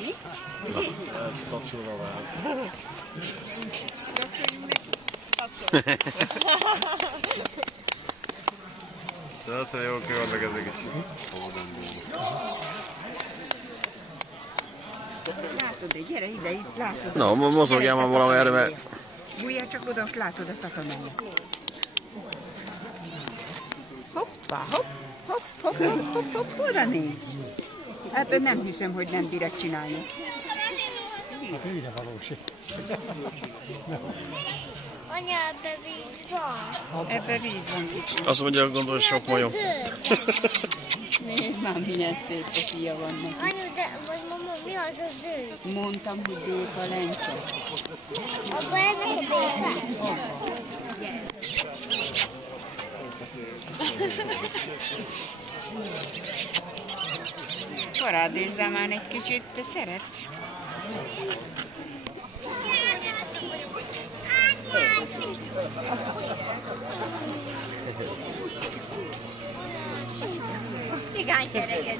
Mi? Tapsolva vált. Tapsoljunk neki? Tapsoljunk. De azt mondja, jó vannak ezek is. Látod, de gyere ide, itt látod. No, mozogjál már valamerre, mert... Bújjál csak oda, azt látod a tatamányat. Hoppá, hopp, hopp, hopp, hopp, hopp, hopp, oda néz. Hát nem hiszem, hogy nem direkt csinálja. Hát ide valósi. Anya, ebbe víz van. Ebbe víz van kicsit. Azt mondja, gondolom, sok majom. Nézd már, milyen szép a fia van neki. Anyu, de most mama, mi az a zöld? Mondtam, hogy béka lencse. Abba ennek a békát? Parádézzál már egy kicsit, te szeretsz? Cigány kereget.